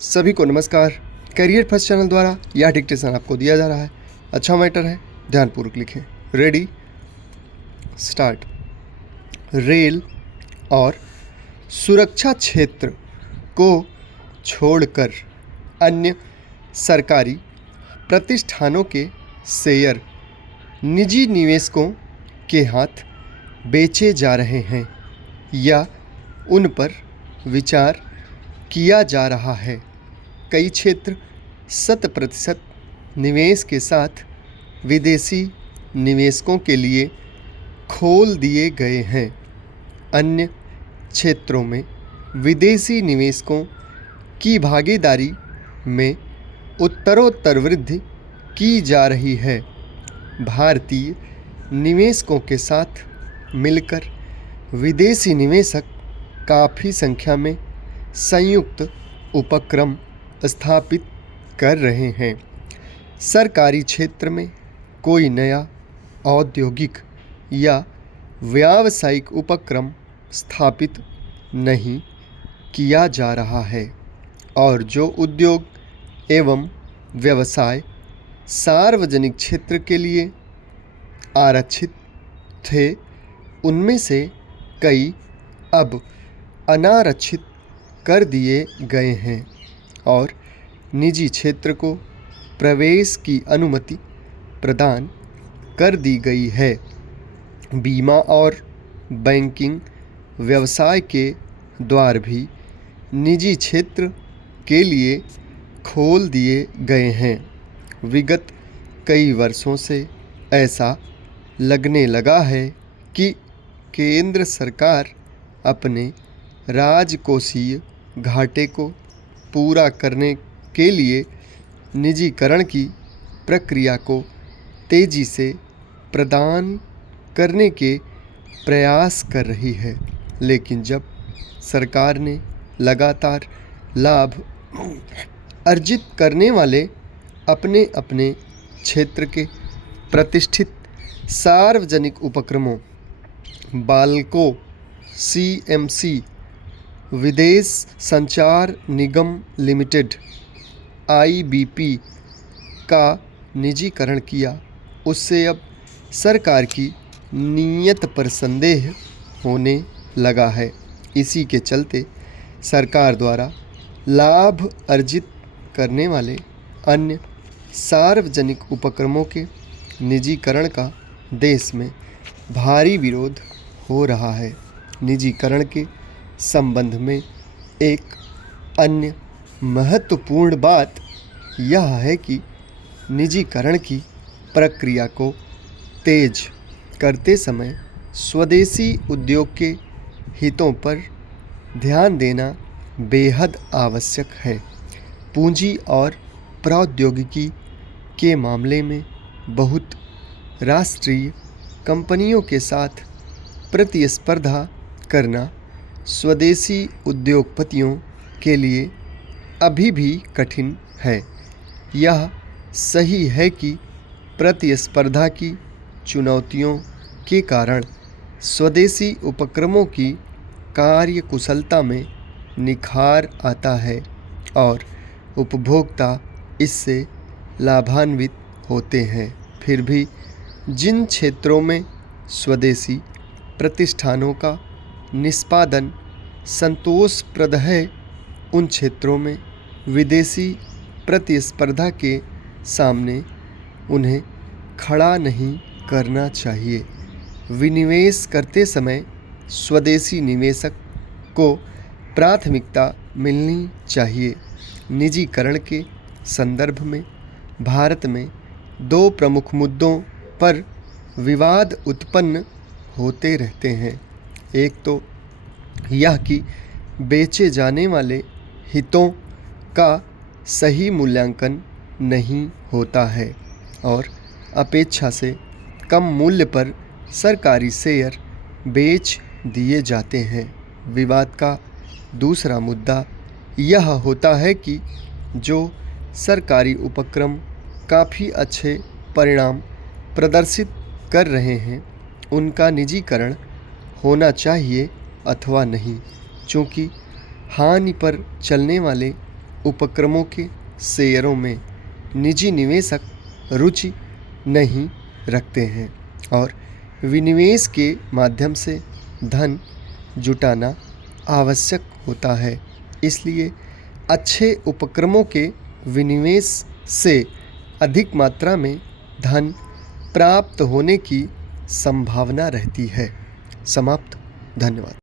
सभी को नमस्कार। करियर फर्स्ट चैनल द्वारा यह डिक्टेशन आपको दिया जा रहा है। अच्छा मैटर है, ध्यानपूर्वक लिखें। Ready, start. रेल और सुरक्षा क्षेत्र को छोड़कर अन्य सरकारी प्रतिष्ठानों के शेयर निजी निवेशकों के हाथ बेचे जा रहे हैं या उन पर विचार किया जा रहा है। कई क्षेत्र 100% निवेश के साथ विदेशी निवेशकों के लिए खोल दिए गए हैं। अन्य क्षेत्रों में विदेशी निवेशकों की भागीदारी में उत्तरोत्तर वृद्धि की जा रही है। भारतीय निवेशकों के साथ मिलकर विदेशी निवेशक काफ़ी संख्या में संयुक्त उपक्रम स्थापित कर रहे हैं। सरकारी क्षेत्र में कोई नया औद्योगिक या व्यावसायिक उपक्रम स्थापित नहीं किया जा रहा है और जो उद्योग एवं व्यवसाय सार्वजनिक क्षेत्र के लिए आरक्षित थे, उनमें से कई अब अनारक्षित कर दिए गए हैं और निजी क्षेत्र को प्रवेश की अनुमति प्रदान कर दी गई है। बीमा और बैंकिंग व्यवसाय के द्वार भी निजी क्षेत्र के लिए खोल दिए गए हैं। विगत कई वर्षों से ऐसा लगने लगा है कि केंद्र सरकार अपने राजकोषीय घाटे को पूरा करने के लिए निजीकरण की प्रक्रिया को तेजी से प्रदान करने के प्रयास कर रही है। लेकिन जब सरकार ने लगातार लाभ अर्जित करने वाले अपने अपने क्षेत्र के प्रतिष्ठित सार्वजनिक उपक्रमों बाल्को, सीएमसी, विदेश संचार निगम लिमिटेड (आईबीपी) का निजीकरण किया, उससे अब सरकार की नीयत पर संदेह होने लगा है। इसी के चलते सरकार द्वारा लाभ अर्जित करने वाले अन्य सार्वजनिक उपक्रमों के निजीकरण का देश में भारी विरोध हो रहा है। निजीकरण के संबंध में एक अन्य महत्वपूर्ण बात यह है कि निजीकरण की प्रक्रिया को तेज करते समय स्वदेशी उद्योग के हितों पर ध्यान देना बेहद आवश्यक है। पूंजी और प्रौद्योगिकी के मामले में बहुत राष्ट्रीय कंपनियों के साथ प्रतिस्पर्धा करना स्वदेशी उद्योगपतियों के लिए अभी भी कठिन है। यह सही है कि प्रतिस्पर्धा की चुनौतियों के कारण स्वदेशी उपक्रमों की कार्यकुशलता में निखार आता है और उपभोक्ता इससे लाभान्वित होते हैं। फिर भी जिन क्षेत्रों में स्वदेशी प्रतिष्ठानों का निष्पादन संतोषप्रद है, उन क्षेत्रों में विदेशी प्रतिस्पर्धा के सामने उन्हें खड़ा नहीं करना चाहिए। विनिवेश करते समय स्वदेशी निवेशक को प्राथमिकता मिलनी चाहिए। निजीकरण के संदर्भ में भारत में दो प्रमुख मुद्दों पर विवाद उत्पन्न होते रहते हैं। एक तो यह कि बेचे जाने वाले हितों का सही मूल्यांकन नहीं होता है और अपेक्षा से कम मूल्य पर सरकारी शेयर बेच दिए जाते हैं। विवाद का दूसरा मुद्दा यह होता है कि जो सरकारी उपक्रम काफ़ी अच्छे परिणाम प्रदर्शित कर रहे हैं, उनका निजीकरण होना चाहिए अथवा नहीं, चूँकि हानि पर चलने वाले उपक्रमों के शेयरों में निजी निवेशक रुचि नहीं रखते हैं और विनिवेश के माध्यम से धन जुटाना आवश्यक होता है। इसलिए अच्छे उपक्रमों के विनिवेश से अधिक मात्रा में धन प्राप्त होने की संभावना रहती है। समाप्त। धन्यवाद।